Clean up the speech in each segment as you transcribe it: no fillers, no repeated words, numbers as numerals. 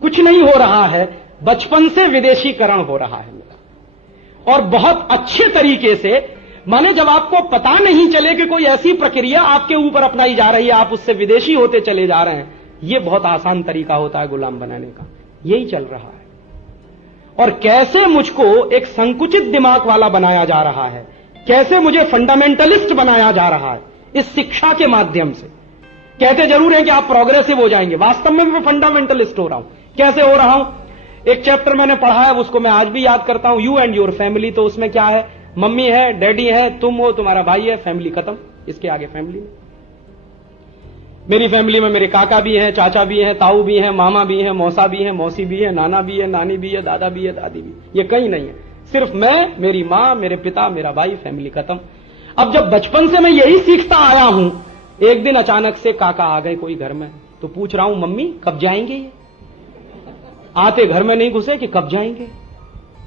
कुछ नहीं हो रहा है, बचपन से विदेशीकरण हो रहा है मेरा, और बहुत अच्छे तरीके से। माने जब आपको पता नहीं चले कि कोई ऐसी प्रक्रिया आपके ऊपर अपनाई जा रही है, आप उससे विदेशी होते चले जा रहे हैं, यह बहुत आसान तरीका होता है गुलाम बनाने का। यही चल रहा है। और कैसे मुझको एक संकुचित दिमाग वाला बनाया जा रहा है, कैसे मुझे फंडामेंटलिस्ट बनाया जा रहा है इस शिक्षा के माध्यम से। कहते जरूर हैं कि आप प्रोग्रेसिव हो जाएंगे, वास्तव में मैं फंडामेंटलिस्ट हो रहा हूं। कैसे हो रहा हूं? एक चैप्टर मैंने पढ़ा है, उसको मैं आज भी याद करता हूं, यू एंड योर फैमिली। तो उसमें क्या है? मम्मी है, डैडी है, तुम हो, तुम्हारा भाई है, फैमिली खत्म। इसके आगे फैमिली नहीं। मेरी फैमिली में मेरे काका भी हैं, चाचा भी हैं, ताऊ भी हैं, मामा भी हैं, मौसा भी हैं, मौसी भी है, नाना भी है, नानी भी है, दादा भी है, दादी भी। ये कहीं नहीं है, सिर्फ मैं, मेरी मां, मेरे पिता, मेरा भाई, फैमिली खत्म। अब जब बचपन से मैं यही सीखता आया हूं, एक दिन अचानक से काका आ गए कोई घर में, तो पूछ रहा हूं मम्मी कब जाएंगे ये? आते घर में नहीं घुसे कि कब जाएंगे।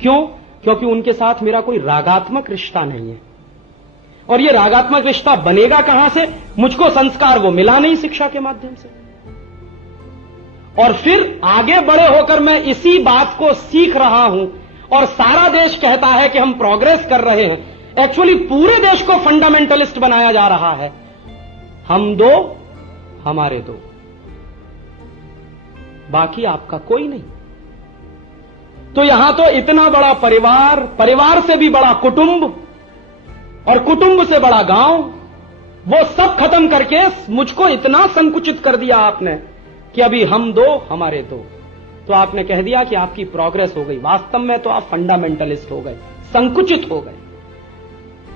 क्यों? क्योंकि उनके साथ मेरा कोई रागात्मक रिश्ता नहीं है। और ये रागात्मक रिश्ता बनेगा कहां से? मुझको संस्कार वो मिला नहीं शिक्षा के माध्यम से। और फिर आगे बड़े होकर मैं इसी बात को सीख रहा हूं, और सारा देश कहता है कि हम प्रोग्रेस कर रहे हैं। एक्चुअली पूरे देश को फंडामेंटलिस्ट बनाया जा रहा है। हम दो, हमारे दो, बाकी आपका कोई नहीं। तो यहां तो इतना बड़ा परिवार, परिवार से भी बड़ा कुटुंब, और कुटुंब से बड़ा गांव, वो सब खत्म करके मुझको इतना संकुचित कर दिया आपने कि अभी हम दो, हमारे दो। तो आपने कह दिया कि आपकी प्रोग्रेस हो गई। वास्तव में तो आप फंडामेंटलिस्ट हो गए, संकुचित हो गए,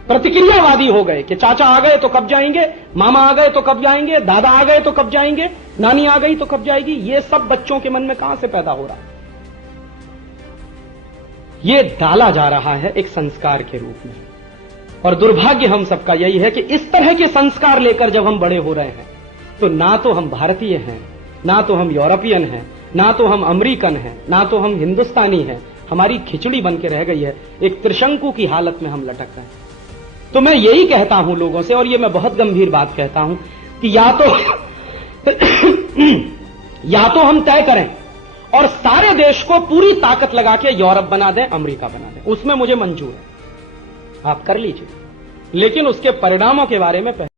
प्रतिक्रियावादी हो गए कि चाचा आ गए तो कब जाएंगे, मामा आ गए तो कब जाएंगे, दादा आ गए तो कब जाएंगे, नानी आ गई तो कब जाएगी। ये सब बच्चों के मन में कहां से पैदा हो रहा है? ये डाला जा रहा है एक संस्कार के रूप में। और दुर्भाग्य हम सबका यही है कि इस तरह के संस्कार लेकर जब हम बड़े हो रहे हैं, तो ना तो हम भारतीय हैं, ना तो हम यूरोपियन हैं, ना तो हम अमेरिकन हैं, ना तो हम हिंदुस्तानी हैं। हमारी खिचड़ी बन के रह गई है, एक त्रिशंकु की हालत में हम लटक रहे हैं। तो मैं यही कहता हूं लोगों से, और ये मैं बहुत गंभीर बात कहता हूं कि या तो हम तय करें और सारे देश को पूरी ताकत लगा के यूरोप बना दें, अमेरिका बना दें, उसमें मुझे मंजूर है, आप कर लीजिए, लेकिन उसके परिणामों के बारे में